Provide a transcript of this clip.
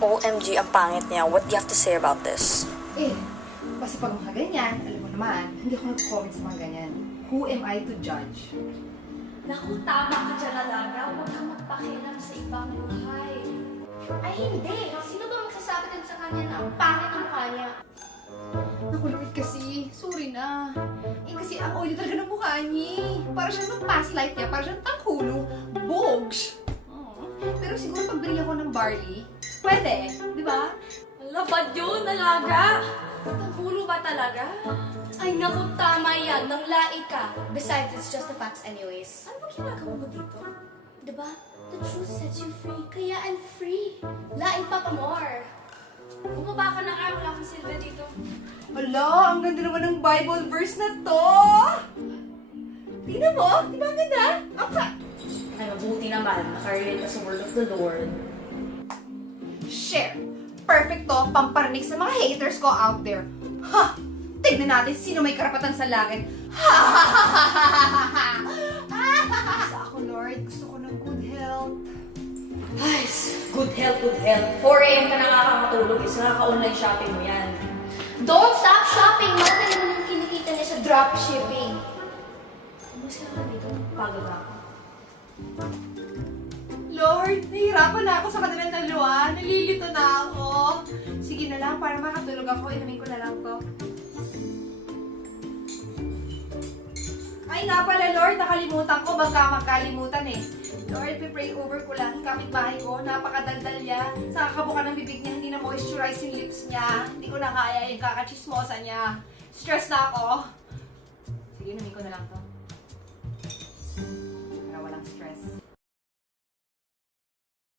OMG, ang pangit niya. What do you have to say about this? Kasi pag mga ganyan, alam mo naman, hindi ako nag-comment sa mga ganyan. Who am I to judge? Naku, tama ka dyan, alaga. Huwag kang magpakialam sa ibang buhay. Ay, hindi. Sino ba magsasabi din sa kanya na ang pangit ang mukha niya? Naku, Lord, kasi, sorry na. Kasi ang oily talaga ng mukha niya. Para siya ng past life niya, para siya ng tangkulong bogs. Pero siguro pag binili ako ng barley, pwede, di ba? Labad yun, alaga. Tanggulo ba talaga? Ay, naku, tama yan. Nang lai ka. Besides, it's just the facts anyways. Ano ba ginagawa mo dito? Diba? The truth sets you free. Kaya I'm free. Lain pa more. Bumaba ka na nga. Wala kang silbi dito. Hala, ang ganda naman ng Bible verse na to! Tingnan mo, di ba ang ganda? Ay, mabuti naman. Nakarelate ka sa word of the Lord. Share! Perfect to, pamparinig sa mga haters ko out there. Ha! Tignan natin sino may karapatan sa langit. Ha ha ha ha ha ha ha! Sa ako, Lord, gusto ko ng good health. Ay, good health, good health. 4 a.m. ka nakakatulog. Isa ka-online shopping mo yan. Don't stop shopping! Malaki naman yung kinikita niya sa dropshipping. Mas ka dito. Pagod ako. Lord, nahihirapan na ako sa kanilang dalawa. Nalilito na ako. Sige na lang, para makatulog ako, inumin ko na lang to. Ay nga pala, Lord, nakalimutan ko. Baka magkalimutan eh. Lord, pray over ko lang. Yung kapitbahay ko, napakadaldal niya. Sa kakabukan ng bibig niya, hindi na moisturize yung lips niya. Hindi ko na kaya yung kakachismosa niya. Stress na ako. Sige, inumin ko na lang to. Para walang stress.